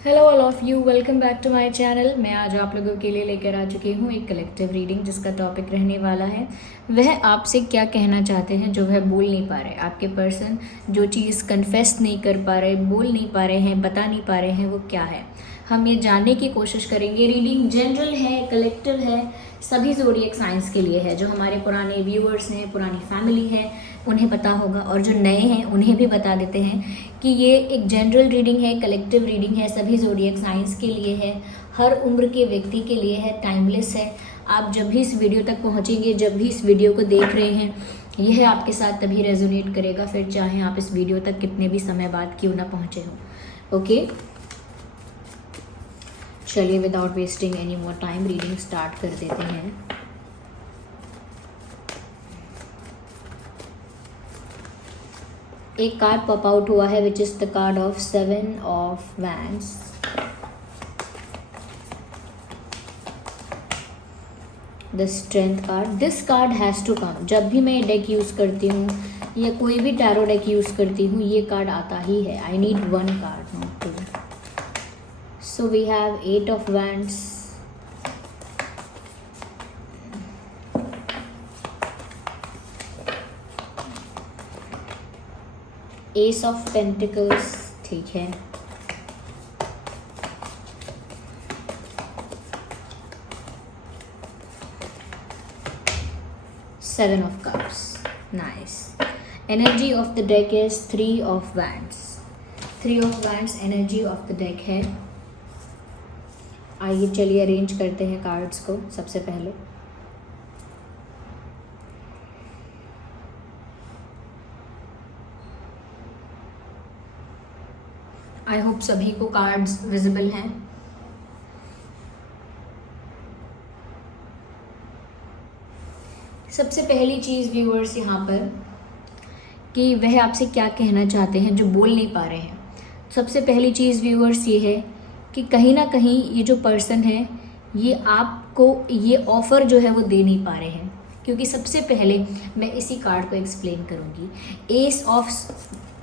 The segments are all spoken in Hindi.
Hello all of you, welcome back to my channel. मैं आज आप लोगों के लिए लेकर आ चुकी हूँ एक कलेक्टिव रीडिंग जिसका टॉपिक रहने वाला है वह आपसे क्या कहना चाहते हैं जो वह बोल नहीं पा रहे। आपके पर्सन जो चीज़ कन्फेस नहीं कर पा रहे, बोल नहीं पा रहे हैं, बता नहीं पा रहे हैं, वो क्या है, हम ये जानने की कोशिश करेंगे। रीडिंग जनरल है, कलेक्टिव है, सभी ज़ोडिएक साइंस के लिए है। जो हमारे पुराने व्यूअर्स हैं, पुरानी फैमिली है, उन्हें पता होगा, और जो नए हैं उन्हें भी बता देते हैं कि ये एक जनरल रीडिंग है, कलेक्टिव रीडिंग है, सभी ज़ोडिएक साइंस के लिए है, हर उम्र के व्यक्ति के लिए है, टाइमलेस है। आप जब भी इस वीडियो तक पहुंचेंगे, जब भी इस वीडियो को देख रहे हैं, यह आपके साथ तभी रेजोनेट करेगा, फिर चाहे आप इस वीडियो तक कितने भी समय बाद क्यों ना पहुंचे हो। ओके, चलिए without wasting any more time reading start कर देते हैं। एक कार्ड पॉप आउट हुआ है which is the card of 7 of wands. The strength card, this card has to come. जब भी मैं डेक यूज़ करती हूँ या कोई भी टैरो डेक यूज़ करती हूँ, ये कार्ड आता ही है। I need one card, not two. So we have 8 of wands, ace of pentacles, ठीक है, seven of cups, nice. Energy of the deck is 3 of wands. 3 of wands energy of the deck है। आइए चलिए अरेंज करते हैं कार्ड्स को। सबसे पहले आई होप सभी को कार्ड्स विजिबल हैं। सबसे पहली चीज़ व्यूअर्स यहाँ पर कि वह आपसे क्या कहना चाहते हैं जो बोल नहीं पा रहे हैं। सबसे पहली चीज़ व्यूअर्स ये है कि कहीं ना कहीं ये जो पर्सन है ये आपको ये ऑफ़र जो है वो दे नहीं पा रहे हैं, क्योंकि सबसे पहले मैं इसी कार्ड को एक्सप्लेन करूँगी। एस ऑफ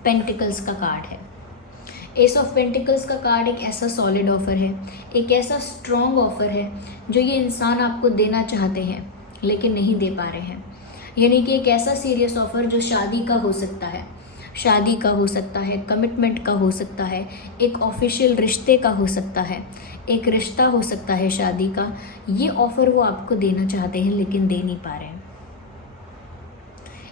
पेंटिकल्स का कार्ड है। एस ऑफ पेंटिकल्स का कार्ड एक ऐसा सॉलिड ऑफ़र है, एक ऐसा स्ट्रॉन्ग ऑफ़र है जो ये इंसान आपको देना चाहते हैं लेकिन नहीं दे पा रहे हैं। यानी कि एक ऐसा सीरियस ऑफ़र जो शादी का हो सकता है, शादी का हो सकता है, कमिटमेंट का हो सकता है, एक ऑफिशियल रिश्ते का हो सकता है, एक रिश्ता हो सकता है शादी का। ये ऑफ़र वो आपको देना चाहते हैं लेकिन दे नहीं पा रहे हैं।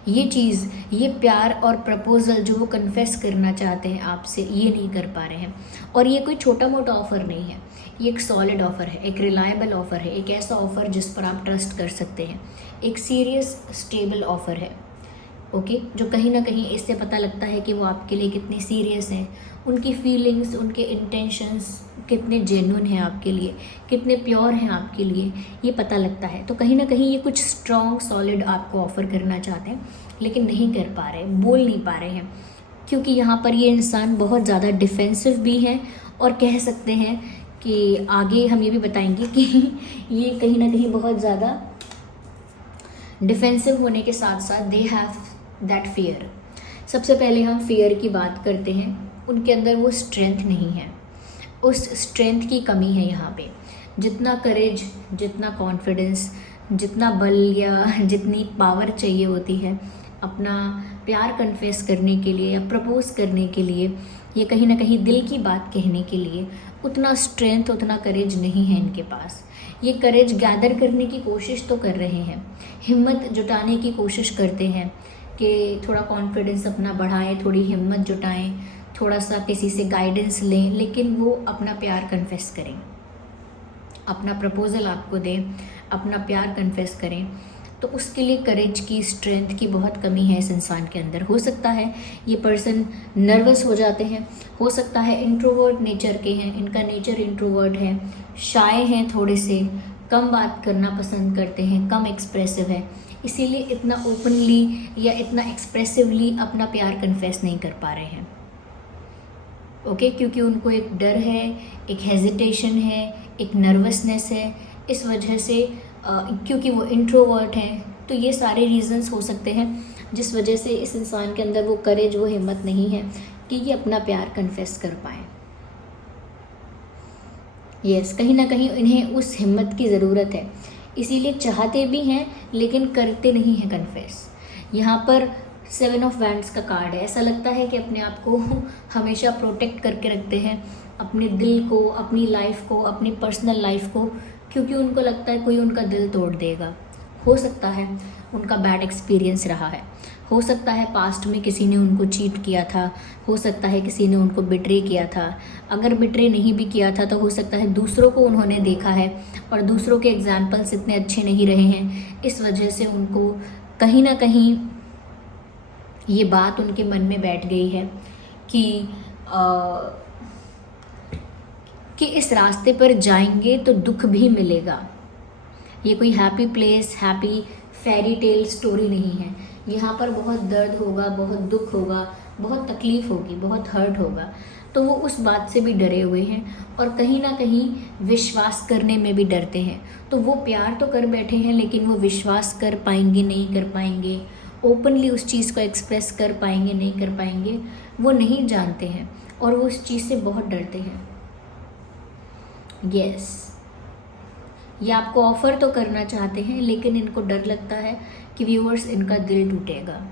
ये चीज़, ये प्यार और प्रपोजल जो वो कन्फेस करना चाहते हैं आपसे, ये नहीं कर पा रहे हैं। और ये कोई छोटा मोटा ऑफ़र नहीं है, ये एक सॉलिड ऑफ़र है, एक रिलायबल ऑफ़र है, एक ऐसा ऑफ़र जिस पर आप ट्रस्ट कर सकते हैं, एक सीरियस स्टेबल ऑफ़र है। ओके, जो कहीं ना कहीं इससे पता लगता है कि वो आपके लिए कितने सीरियस हैं, उनकी फीलिंग्स, उनके इंटेंशंस कितने जेन्युइन हैं आपके लिए, कितने प्योर हैं आपके लिए, ये पता लगता है। तो कहीं ना कहीं ये कुछ स्ट्रॉन्ग सॉलिड आपको ऑफ़र करना चाहते हैं लेकिन नहीं कर पा रहे, बोल नहीं पा रहे हैं, क्योंकि यहाँ पर ये इंसान बहुत ज़्यादा डिफेंसिव भी हैं। और कह सकते हैं कि आगे हम ये भी बताएंगे कि ये कहीं ना कहीं बहुत ज़्यादा डिफेंसिव होने के साथ साथ दे हैव दैट फियर। सबसे पहले हम फियर की बात करते हैं। उनके अंदर वो स्ट्रेंथ नहीं है, उस स्ट्रेंथ की कमी है यहाँ पे। जितना करेज, जितना कॉन्फिडेंस, जितना बल या जितनी पावर चाहिए होती है अपना प्यार कन्फेस करने के लिए या प्रपोज करने के लिए, ये कहीं ना कहीं दिल की बात कहने के लिए, उतना स्ट्रेंथ, उतना करेज नहीं है इनके पास। ये करेज गैदर करने की कोशिश तो कर रहे हैं, हिम्मत जुटाने की कोशिश करते हैं कि थोड़ा कॉन्फिडेंस अपना बढ़ाएं, थोड़ी हिम्मत जुटाएं, थोड़ा सा किसी से गाइडेंस लें, लेकिन वो अपना प्यार कन्फेस करें, अपना प्रपोजल आपको दें, अपना प्यार कन्फेस करें। तो उसके लिए करेज की, स्ट्रेंथ की बहुत कमी है इस इंसान के अंदर। हो सकता है ये पर्सन नर्वस हो जाते हैं, हो सकता है इंट्रोवर्ट नेचर के हैं, इनका नेचर इंट्रोवर्ट है, शाय हैं, थोड़े से कम बात करना पसंद करते हैं, कम एक्सप्रेसिव है, इसीलिए इतना ओपनली या इतना एक्सप्रेसिवली अपना प्यार कन्फेस नहीं कर पा रहे हैं। ओके, क्योंकि उनको एक डर है, एक हेजिटेशन है, एक नर्वसनेस है, इस वजह से क्योंकि वो इंट्रोवर्ट हैं, तो ये सारे रीजंस हो सकते हैं जिस वजह से इस इंसान के अंदर वो करेज, वो हिम्मत नहीं है कि ये अपना प्यार कन्फेस कर पाएँ। यस, कहीं ना कहीं इन्हें उस हिम्मत की ज़रूरत है, इसीलिए चाहते भी हैं लेकिन करते नहीं हैं कन्फेस। यहाँ पर 7 ऑफ वैंड्स का कार्ड है। ऐसा लगता है कि अपने आप को हमेशा प्रोटेक्ट करके रखते हैं, अपने दिल को, अपनी लाइफ को, अपनी पर्सनल लाइफ को, क्योंकि उनको लगता है कोई उनका दिल तोड़ देगा। हो सकता है उनका बैड एक्सपीरियंस रहा है, हो सकता है पास्ट में किसी ने उनको चीट किया था, हो सकता है किसी ने उनको बिट्रे किया था। अगर बिट्रे नहीं भी किया था तो हो सकता है दूसरों को उन्होंने देखा है और दूसरों के एग्जाम्पल्स इतने अच्छे नहीं रहे हैं, इस वजह से उनको कहीं ना कहीं ये बात उनके मन में बैठ गई है कि इस रास्ते पर जाएंगे तो दुख भी मिलेगा। ये कोई happy place, happy fairy tale story नहीं है। यहाँ पर बहुत दर्द होगा, बहुत दुख होगा, बहुत तकलीफ़ होगी, बहुत हर्ट होगा। तो वो उस बात से भी डरे हुए हैं और कहीं ना कहीं विश्वास करने में भी डरते हैं। तो वो प्यार तो कर बैठे हैं लेकिन वो विश्वास कर पाएंगे, नहीं कर पाएंगे, ओपनली उस चीज़ को एक्सप्रेस कर पाएंगे, नहीं कर पाएंगे, वो नहीं जानते हैं और वो उस चीज़ से बहुत डरते हैं। यस, ये आपको ऑफ़र तो करना चाहते हैं लेकिन इनको डर लगता है कि व्यूअर्स इनका दिल टूटेगा।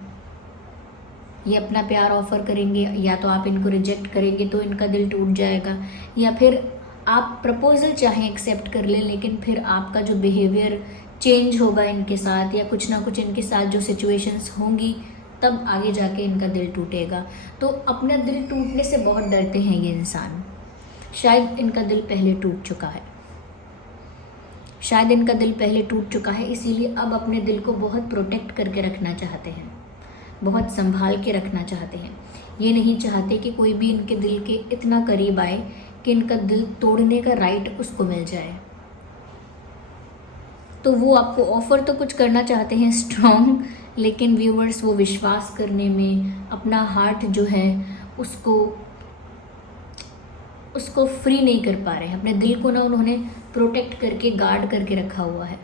ये अपना प्यार ऑफ़र करेंगे, या तो आप इनको रिजेक्ट करेंगे तो इनका दिल टूट जाएगा, या फिर आप प्रपोज़ल चाहें एक्सेप्ट कर लें लेकिन फिर आपका जो बिहेवियर चेंज होगा इनके साथ, या कुछ ना कुछ इनके साथ जो सिचुएशंस होंगी, तब आगे जाके इनका दिल टूटेगा। तो अपना दिल टूटने से बहुत डरते हैं ये इंसान। शायद इनका दिल पहले टूट चुका है, शायद इनका दिल पहले टूट चुका है, इसीलिए अब अपने दिल को बहुत प्रोटेक्ट करके रखना चाहते हैं, बहुत संभाल के रखना चाहते हैं। ये नहीं चाहते कि कोई भी इनके दिल के इतना करीब आए कि इनका दिल तोड़ने का राइट उसको मिल जाए। तो वो आपको ऑफ़र तो कुछ करना चाहते हैं स्ट्रॉन्ग, लेकिन व्यूअर्स वो विश्वास करने में अपना हार्ट जो है उसको फ्री नहीं कर पा रहे हैं। अपने दिल को ना उन्होंने प्रोटेक्ट करके, गार्ड करके रखा हुआ है,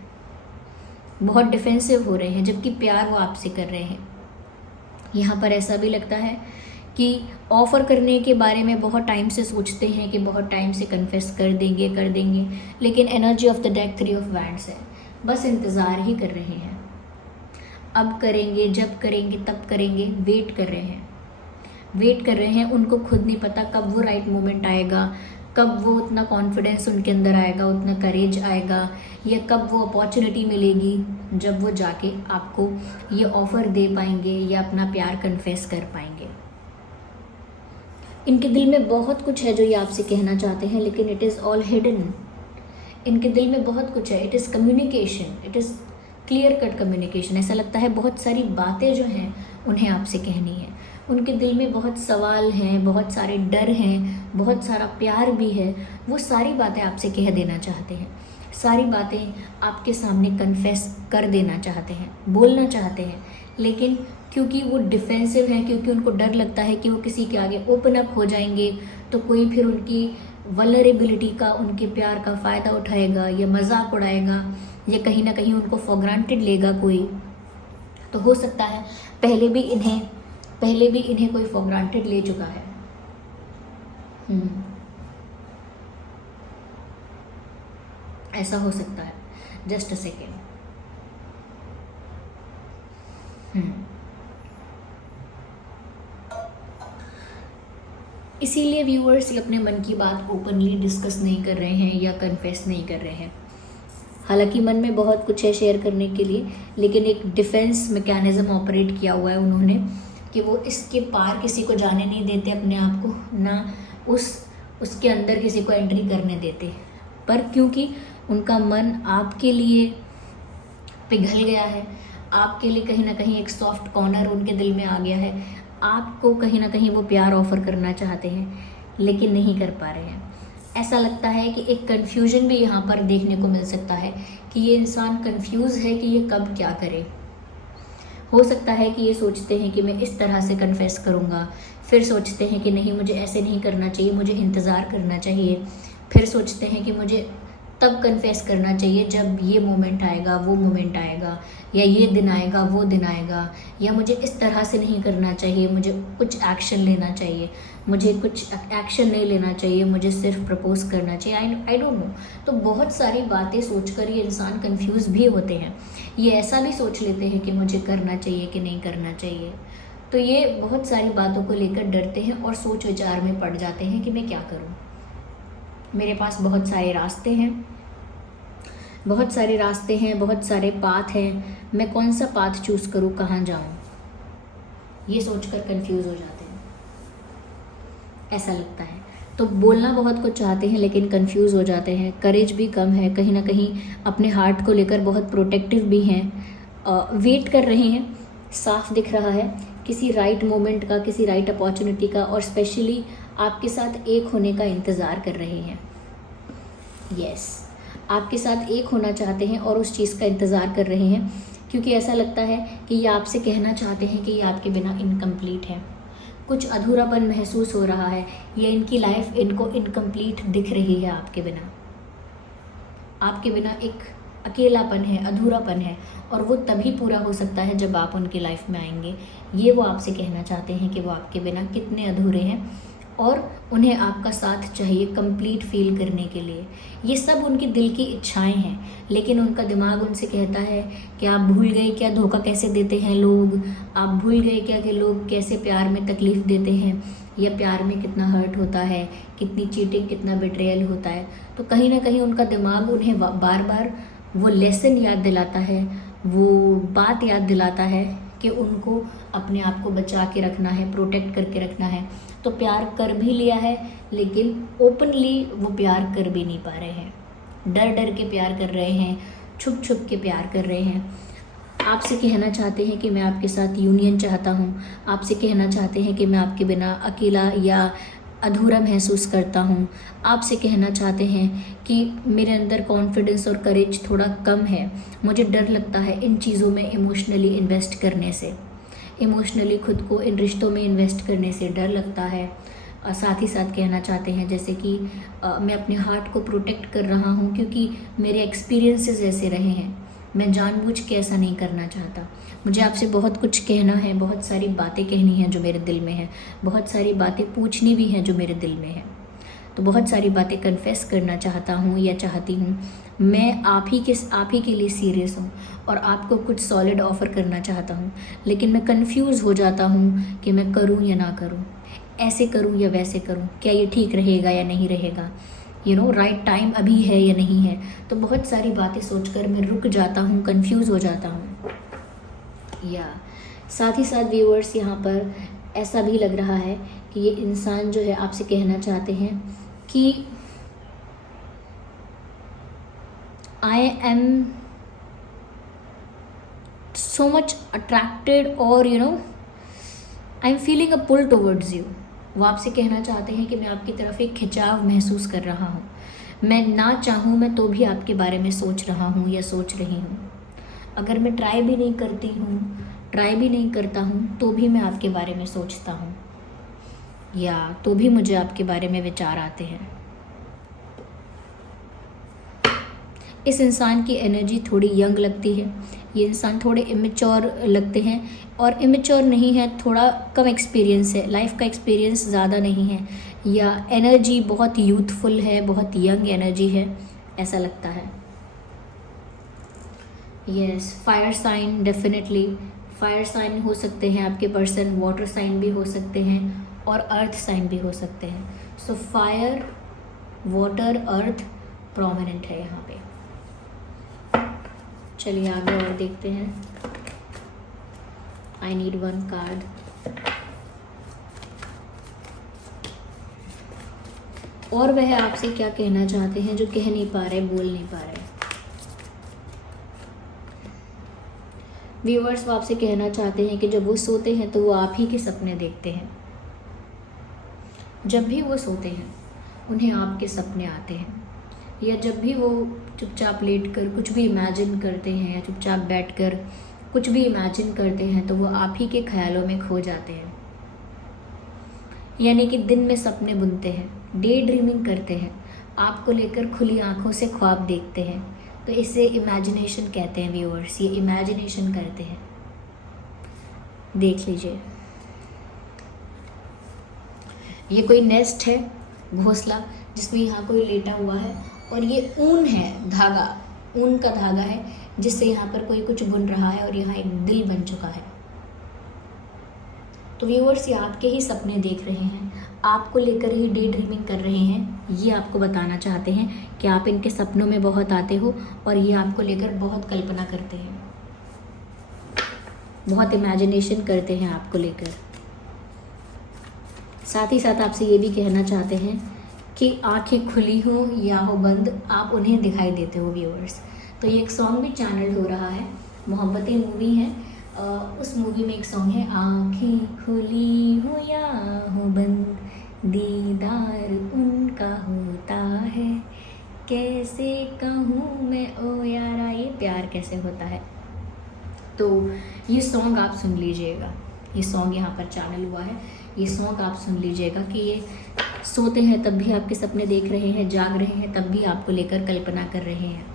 बहुत डिफेंसिव हो रहे हैं, जबकि प्यार वो आपसे कर रहे हैं। यहाँ पर ऐसा भी लगता है कि ऑफ़र करने के बारे में बहुत टाइम से सोचते हैं कि बहुत टाइम से कन्फेस कर देंगे, लेकिन energy of the deck 3 of wands है, बस इंतज़ार ही कर रहे हैं। अब करेंगे, जब करेंगे तब करेंगे, वेट कर रहे हैं। उनको खुद नहीं पता कब वो राइट मोमेंट आएगा, कब वो उतना कॉन्फिडेंस उनके अंदर आएगा, उतना करेज आएगा, या कब वो अपॉर्चुनिटी मिलेगी जब वो जाके आपको ये ऑफ़र दे पाएंगे या अपना प्यार कन्फेस कर पाएंगे। इनके दिल में बहुत कुछ है जो ये आपसे कहना चाहते हैं, लेकिन इट इज़ ऑल हिडन। इनके दिल में बहुत कुछ है, it is communication, it is clear cut communication. ऐसा लगता है बहुत सारी बातें जो हैं उन्हें आपसे कहनी है। उनके दिल में बहुत सवाल हैं, बहुत सारे डर हैं, बहुत सारा प्यार भी है। वो सारी बातें आपसे कह देना चाहते हैं, सारी बातें आपके सामने कन्फेस कर देना चाहते हैं, बोलना चाहते हैं, लेकिन क्योंकि वो डिफेंसिव हैं, क्योंकि उनको डर लगता है कि वो किसी के आगे ओपन अप हो जाएंगे तो कोई फिर उनकी वल्नरेबिलिटी का, उनके प्यार का फ़ायदा उठाएगा या मजाक उड़ाएगा या कहीं ना कहीं उनको फॉर ग्रांटेड लेगा कोई। तो हो सकता है पहले भी इन्हें कोई फॉर ग्रांटेड ले चुका है। ऐसा हो सकता है। Just a second. इसीलिए व्यूअर्स अपने मन की बात ओपनली डिस्कस नहीं कर रहे हैं या कन्फेस नहीं कर रहे हैं। हालांकि मन में बहुत कुछ है शेयर करने के लिए, लेकिन एक डिफेंस मैकेनिज्म ऑपरेट किया हुआ है उन्होंने कि वो इसके पार किसी को जाने नहीं देते, अपने आप को ना उसके अंदर किसी को एंट्री करने देते। पर क्योंकि उनका मन आपके लिए पिघल गया है, आपके लिए कहीं ना कहीं एक सॉफ्ट कॉर्नर उनके दिल में आ गया है, आपको कहीं ना कहीं वो प्यार ऑफ़र करना चाहते हैं लेकिन नहीं कर पा रहे हैं। ऐसा लगता है कि एक कन्फ्यूजन भी यहाँ पर देखने को मिल सकता है कि ये इंसान कन्फ्यूज़ है कि ये कब क्या करे। हो सकता है कि ये सोचते हैं कि मैं इस तरह से कन्फेस करूँगा, फिर सोचते हैं कि नहीं मुझे ऐसे नहीं करना चाहिए, मुझे इंतज़ार करना चाहिए, फिर सोचते हैं कि मुझे तब कन्फेस करना चाहिए जब ये मोमेंट आएगा, वो मोमेंट आएगा, या ये दिन आएगा, वो दिन आएगा, या मुझे इस तरह से नहीं करना चाहिए, मुझे कुछ एक्शन लेना चाहिए, मुझे कुछ एक्शन नहीं लेना चाहिए, मुझे सिर्फ प्रपोज करना चाहिए। आई डोंट नो। तो बहुत सारी बातें सोचकर ये इंसान कंफ्यूज भी होते हैं। ये ऐसा भी सोच लेते हैं कि मुझे करना चाहिए कि नहीं करना चाहिए। तो ये बहुत सारी बातों को लेकर डरते हैं और सोच विचार में पड़ जाते हैं कि मैं क्या करूं। मेरे पास बहुत सारे रास्ते हैं, बहुत सारे पाथ हैं, मैं कौन सा पाथ चूज़ करूं, कहाँ जाऊं, ये सोचकर कंफ्यूज हो जाते हैं, ऐसा लगता है। तो बोलना बहुत कुछ चाहते हैं लेकिन कंफ्यूज हो जाते हैं, करेज भी कम है, कहीं ना कहीं अपने हार्ट को लेकर बहुत प्रोटेक्टिव भी हैं, वेट कर रहे हैं, साफ दिख रहा है किसी राइट मोमेंट का, किसी राइट अपॉर्चुनिटी का, और स्पेशली आपके साथ एक होने का इंतज़ार कर रहे हैं। यस, आपके साथ एक होना चाहते हैं और उस चीज़ का इंतज़ार कर रहे हैं, क्योंकि ऐसा लगता है कि ये आपसे कहना चाहते हैं कि ये आपके बिना इनकम्प्लीट है, कुछ अधूरापन महसूस हो रहा है, ये इनकी लाइफ इनको इनकम्प्लीट दिख रही है आपके बिना एक अकेलापन है, अधूरापन है, और वो तभी पूरा हो सकता है जब आप उनकी लाइफ में आएंगे। ये वो आपसे कहना चाहते हैं कि वो आपके बिना कितने अधूरे हैं और उन्हें आपका साथ चाहिए कंप्लीट फील करने के लिए। ये सब उनके दिल की इच्छाएं हैं, लेकिन उनका दिमाग उनसे कहता है कि आप भूल गए क्या धोखा कैसे देते हैं लोग, आप भूल गए क्या कि लोग कैसे प्यार में तकलीफ़ देते हैं, या प्यार में कितना हर्ट होता है, कितनी चीटिंग, कितना बिट्रेयल होता है। तो कहीं ना कहीं उनका दिमाग उन्हें बार बार वो लेसन याद दिलाता है, वो बात याद दिलाता है कि उनको अपने आप को बचा के रखना है, प्रोटेक्ट करके रखना है। तो प्यार कर भी लिया है लेकिन ओपनली वो प्यार कर भी नहीं पा रहे हैं, डर डर के प्यार कर रहे हैं, छुप छुप के प्यार कर रहे हैं। आपसे कहना चाहते हैं कि मैं आपके साथ यूनियन चाहता हूँ, आपसे कहना चाहते हैं कि मैं आपके बिना अकेला या अधूरा महसूस करता हूँ, आपसे कहना चाहते हैं कि मेरे अंदर कॉन्फिडेंस और करेज थोड़ा कम है, मुझे डर लगता है इन चीज़ों में इमोशनली इन्वेस्ट करने से, इमोशनली खुद को इन रिश्तों में इन्वेस्ट करने से डर लगता है। साथ ही साथ कहना चाहते हैं जैसे कि मैं अपने हार्ट को प्रोटेक्ट कर रहा हूँ क्योंकि मेरे एक्सपीरियंसेस ऐसे रहे हैं, मैं जानबूझ के ऐसा नहीं करना चाहता। मुझे आपसे बहुत कुछ कहना है, बहुत सारी बातें कहनी हैं जो मेरे दिल में है, बहुत सारी बातें पूछनी भी हैं जो मेरे दिल में है। तो बहुत सारी बातें कन्फेस करना चाहता हूँ या चाहती हूँ। मैं आप ही के लिए सीरियस हूँ और आपको कुछ सॉलिड ऑफ़र करना चाहता हूँ, लेकिन मैं कंफ्यूज हो जाता हूँ कि मैं करूँ या ना करूँ, ऐसे करूँ या वैसे करूँ, क्या ये ठीक रहेगा या नहीं रहेगा, राइट टाइम अभी है या नहीं है। तो बहुत सारी बातें सोचकर मैं रुक जाता हूँ, कंफ्यूज हो जाता हूँ। या साथ ही साथ व्यूअर्स, यहाँ पर ऐसा भी लग रहा है कि ये इंसान जो है आपसे कहना चाहते हैं कि I am so much attracted और I am feeling a pull towards you. वो आपसे कहना चाहते हैं कि मैं आपकी तरफ एक खिंचाव महसूस कर रहा हूँ, मैं ना चाहूँ मैं तो भी आपके बारे में सोच रहा हूँ या सोच रही हूँ। अगर मैं ट्राई भी नहीं करता हूँ तो भी मैं आपके बारे में सोचता हूँ, या तो भी मुझे आपके बारे में विचार आते हैं। इस इंसान की एनर्जी थोड़ी यंग लगती है, ये इंसान थोड़े इमेच्योर लगते हैं, और इमेच्योर नहीं है, थोड़ा कम एक्सपीरियंस है, लाइफ का एक्सपीरियंस ज़्यादा नहीं है, या एनर्जी बहुत यूथफुल है, बहुत यंग एनर्जी है, ऐसा लगता है। Yes, fire sign, definitely fire sign हो सकते हैं आपके पर्सन, वाटर साइन भी हो सकते हैं और अर्थ साइन भी हो सकते हैं। सो फायर, वाटर, अर्थ प्रोमिनेंट है यहाँ पे। चलिए आगे और देखते हैं। आई नीड वन कार्ड। और वह आपसे क्या कहना चाहते हैं जो कह नहीं पा रहे, बोल नहीं पा रहे। व्यूअर्स, वो आपसे कहना चाहते हैं कि जब वो सोते हैं तो वो आप ही के सपने देखते हैं। जब भी वो सोते हैं उन्हें आपके सपने आते हैं, या जब भी वो चुपचाप लेटकर कुछ भी इमेजिन करते हैं या चुपचाप बैठकर कुछ भी इमेजिन करते हैं तो वो आप ही के ख्यालों में खो जाते हैं। यानी कि दिन में सपने बुनते हैं, डे ड्रीमिंग करते हैं, आपको लेकर खुली आंखों से ख्वाब देखते हैं। तो इसे इमेजिनेशन कहते हैं व्यूअर्स, ये इमेजिनेशन करते हैं। देख लीजिए, ये कोई नेस्ट है, घोंसला, जिसमें यहाँ कोई लेटा हुआ है और ये ऊन है, धागा, ऊन का धागा है जिससे यहाँ पर कोई कुछ बुन रहा है और यहाँ एक दिल बन चुका है। तो व्यूअर्स, ये आपके ही सपने देख रहे हैं, आपको लेकर ही डे ड्रीमिंग कर रहे हैं। ये आपको बताना चाहते हैं कि आप इनके सपनों में बहुत आते हो और ये आपको लेकर बहुत कल्पना करते हैं, बहुत इमेजिनेशन करते हैं आपको लेकर। साथ ही साथ आपसे ये भी कहना चाहते हैं कि आंखें खुली हो या हो बंद, आप उन्हें दिखाई देते हो व्यूअर्स। तो ये एक सॉन्ग भी चैनल हो रहा है, मोहब्बतें मूवी है, उस मूवी में एक सॉन्ग है, आंखें खुली हो या हो बंद, दीदार उनका होता है, कैसे कहूँ मैं ओ यारा, ये प्यार कैसे होता है। तो ये सॉन्ग आप सुन लीजिएगा, ये सॉन्ग यहाँ पर चैनल हुआ है, ये सॉन्ग आप सुन लीजिएगा कि ये सोते हैं तब भी आपके सपने देख रहे हैं, जाग रहे हैं तब भी आपको लेकर कल्पना कर रहे हैं।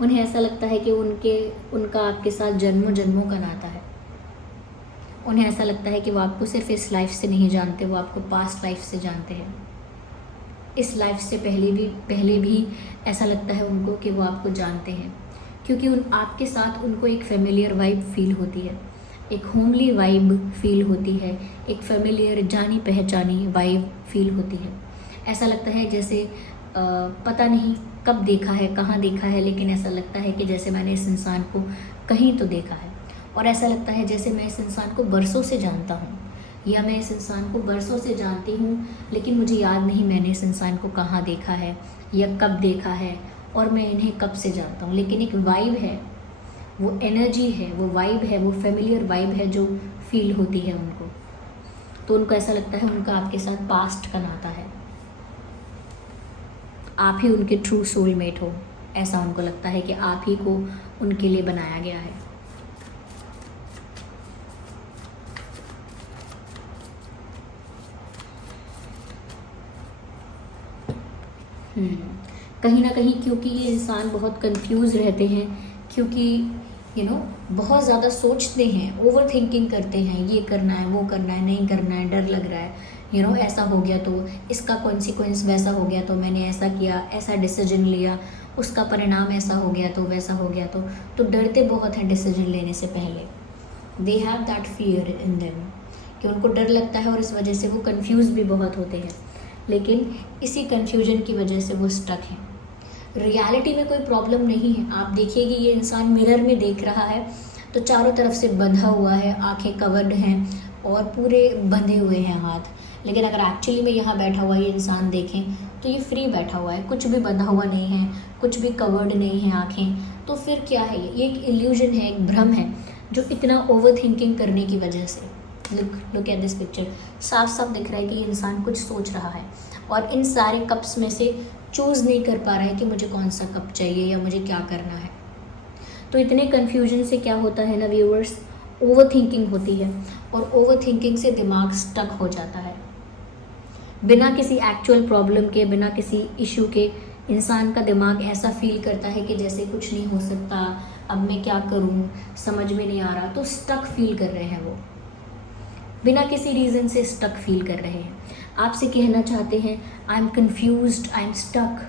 उन्हें ऐसा लगता है कि उनका आपके साथ जन्मों जन्मों का नाता है। उन्हें ऐसा लगता है कि वो आपको सिर्फ इस लाइफ से नहीं जानते, वो आपको पास्ट लाइफ से जानते हैं। इस लाइफ से पहले भी ऐसा लगता है उनको कि वो आपको जानते हैं, क्योंकि आपके साथ उनको एक फेमिलियर वाइब फील होती है, एक होमली वाइब फील होती है, एक फेमिलियर जानी पहचानी वाइब फील होती है। ऐसा लगता है जैसे पता नहीं कब देखा है, कहाँ देखा है, लेकिन ऐसा लगता है कि जैसे मैंने इस इंसान को कहीं तो देखा है, और ऐसा लगता है जैसे मैं इस इंसान को बरसों से जानता हूँ, या मैं इस इंसान को बरसों से जानती हूँ लेकिन मुझे याद नहीं मैंने इस इंसान को कहाँ देखा है या कब देखा है और मैं इन्हें कब से जानता हूँ। लेकिन एक वाइब है, वो एनर्जी है, वो वाइब है, वो फेमिलियर वाइब है जो फील होती है उनको। तो उनको ऐसा लगता है उनका आपके साथ पास्ट का नाता है, आप ही उनके ट्रू सोलमेट हो, ऐसा उनको लगता है कि आप ही को उनके लिए बनाया गया है। कहीं ना कहीं क्योंकि ये इंसान बहुत कंफ्यूज रहते हैं, क्योंकि बहुत ज़्यादा सोचते हैं, ओवर थिंकिंग करते हैं, ये करना है, वो करना है, नहीं करना है, डर लग रहा है, ऐसा हो गया तो इसका कॉन्सिक्वेंस वैसा हो गया, तो मैंने ऐसा किया, ऐसा डिसीजन लिया, उसका परिणाम ऐसा हो गया तो वैसा हो गया, तो डरते बहुत हैं डिसीजन लेने से पहले। They have that fear in them, कि उनको डर लगता है और इस वजह से वो कंफ्यूज भी बहुत होते हैं, लेकिन इसी कंफ्यूजन की वजह से वो स्टक हैं। रियलिटी में कोई प्रॉब्लम नहीं है। आप देखिए कि ये इंसान मिरर में देख रहा है तो चारों तरफ से बंधा हुआ है, आंखें कवर्ड हैं और पूरे बंधे हुए हैं हाथ, लेकिन अगर एक्चुअली में यहाँ बैठा हुआ ये इंसान देखें तो ये फ्री बैठा हुआ है, कुछ भी बंधा हुआ नहीं है, कुछ भी कवर्ड नहीं है आँखें। तो फिर क्या है, ये एक इल्यूजन है, एक भ्रम है, जो इतना ओवर थिंकिंग करने की वजह से। लुक एट दिस पिक्चर, साफ साफ दिख रहा है कि ये इंसान कुछ सोच रहा है और इन सारे कप्स में से चूज़ नहीं कर पा रहा है कि मुझे कौन सा कप चाहिए या मुझे क्या करना है। तो इतने कन्फ्यूजन से क्या होता है ना व्यूअर्स, ओवर थिंकिंग होती है और ओवर थिंकिंग से दिमाग स्टक हो जाता है। बिना किसी एक्चुअल प्रॉब्लम के, बिना किसी इशू के इंसान का दिमाग ऐसा फील करता है कि जैसे कुछ नहीं हो सकता, अब मैं क्या करूं, समझ में नहीं आ रहा, तो स्टक फील कर रहे हैं वो, बिना किसी रीज़न से स्टक फील कर रहे हैं। आपसे कहना चाहते हैं I am confused, I am stuck,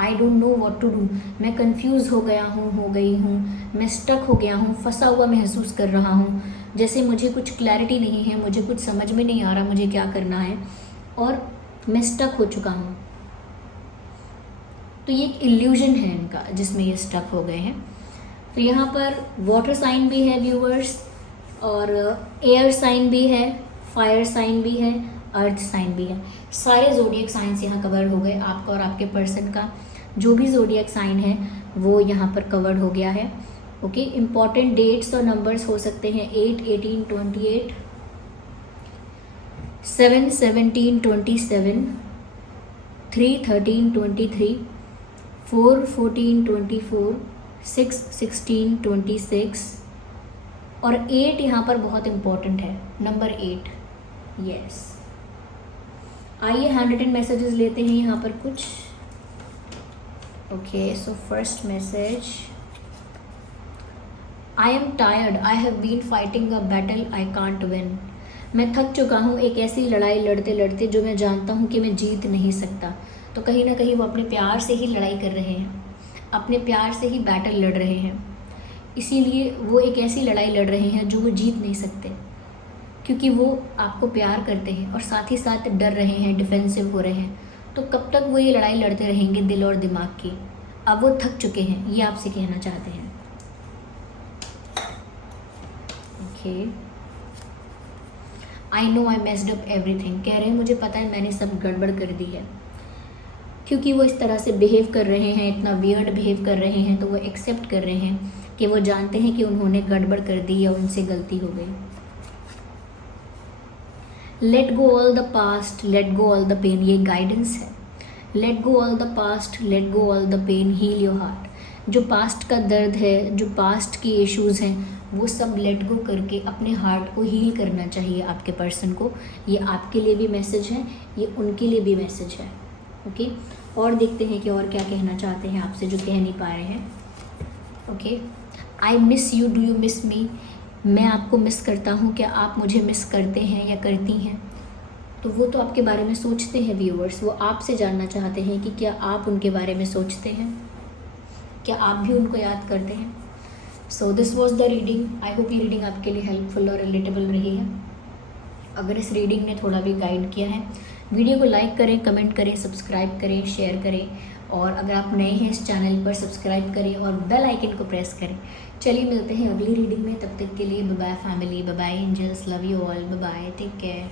I don't know what to do. मैं कंफ्यूज हो गया हूँ, हो गई हूँ, मैं स्टक हो गया हूँ, फंसा हुआ महसूस कर रहा हूँ, जैसे मुझे कुछ क्लैरिटी नहीं है, मुझे कुछ समझ में नहीं आ रहा मुझे क्या करना है और मैं स्टक हो चुका हूँ। तो ये एक इल्यूजन है इनका जिसमें ये स्टक हो गए हैं। तो यहाँ पर वाटर साइन भी है व्यूअर्स, और एयर साइन भी है, फायर साइन भी है, अर्थ साइन भी है। सारे ज़ोडिएक साइंस यहाँ कवर हो गए। आपका और आपके पर्सन का जो भी ज़ोडिएक साइन है वो यहाँ पर कवर्ड हो गया है। ओके, इम्पॉर्टेंट डेट्स और नंबर्स हो सकते हैं 8, 18, 28, 7, 17, 27, 3, 13, 23, 4, 14, 24, 6, 16, 26 और 8 यहाँ पर बहुत इम्पोर्टेंट है, नंबर 8। यस, आइए हैंड रिटन मैसेजेस लेते हैं यहाँ पर कुछ। Okay, so first message, I am tired, I have been fighting a battle I can't win. मैं थक चुका हूँ एक ऐसी लड़ाई लड़ते लड़ते जो मैं जानता हूँ कि मैं जीत नहीं सकता। तो कहीं ना कहीं वो अपने प्यार से ही लड़ाई कर रहे हैं, अपने प्यार से ही बैटल लड़ रहे हैं, इसीलिए वो एक ऐसी लड़ाई लड़ रहे हैं जो वो जीत नहीं सकते, क्योंकि वो आपको प्यार करते हैं और साथ ही साथ डर रहे हैं, डिफेंसिव हो रहे हैं। तो कब तक वो ये लड़ाई लड़ते रहेंगे दिल और दिमाग की? अब वो थक चुके हैं, ये आपसे कहना चाहते हैं। Okay, I know I messed up everything, कह रहे हैं मुझे पता है मैंने सब गड़बड़ कर दी है। क्योंकि वो इस तरह से बिहेव कर रहे हैं, इतना वियर्ड बिहेव कर रहे हैं, तो वो एक्सेप्ट कर रहे हैं कि वो जानते हैं कि उन्होंने गड़बड़ कर दी या उनसे गलती हो गई। Let go all the past, let go all the pain, ये गाइडेंस है। Let go all the past, let go all the pain, heal your heart. जो पास्ट का दर्द है, जो पास्ट की इश्यूज़ हैं, वो सब लेट गो करके अपने हार्ट को हील करना चाहिए आपके पर्सन को। ये आपके लिए भी मैसेज है, ये उनके लिए भी मैसेज है। ओके, और देखते हैं कि और क्या कहना चाहते हैं आपसे जो कह नहीं पा रहे हैं। Okay, I miss you, do you miss मी, मैं आपको मिस करता हूँ, क्या आप मुझे मिस करते हैं या करती हैं? तो वो तो आपके बारे में सोचते हैं व्यूअर्स, वो आपसे जानना चाहते हैं कि क्या आप उनके बारे में सोचते हैं, क्या आप भी उनको याद करते हैं। So this was the reading. I hope ये रीडिंग आपके लिए हेल्पफुल और रिलेटेबल रही है। अगर इस रीडिंग ने थोड़ा भी गाइड किया है, वीडियो को लाइक करें, कमेंट करें, सब्सक्राइब करें, शेयर करें, और अगर आप नए हैं इस चैनल पर सब्सक्राइब करें और बेल आइकन को प्रेस करें। चलिए मिलते हैं अगली रीडिंग में, तब तक के लिए bye bye family, bye bye angels, love you all, bye bye, take care.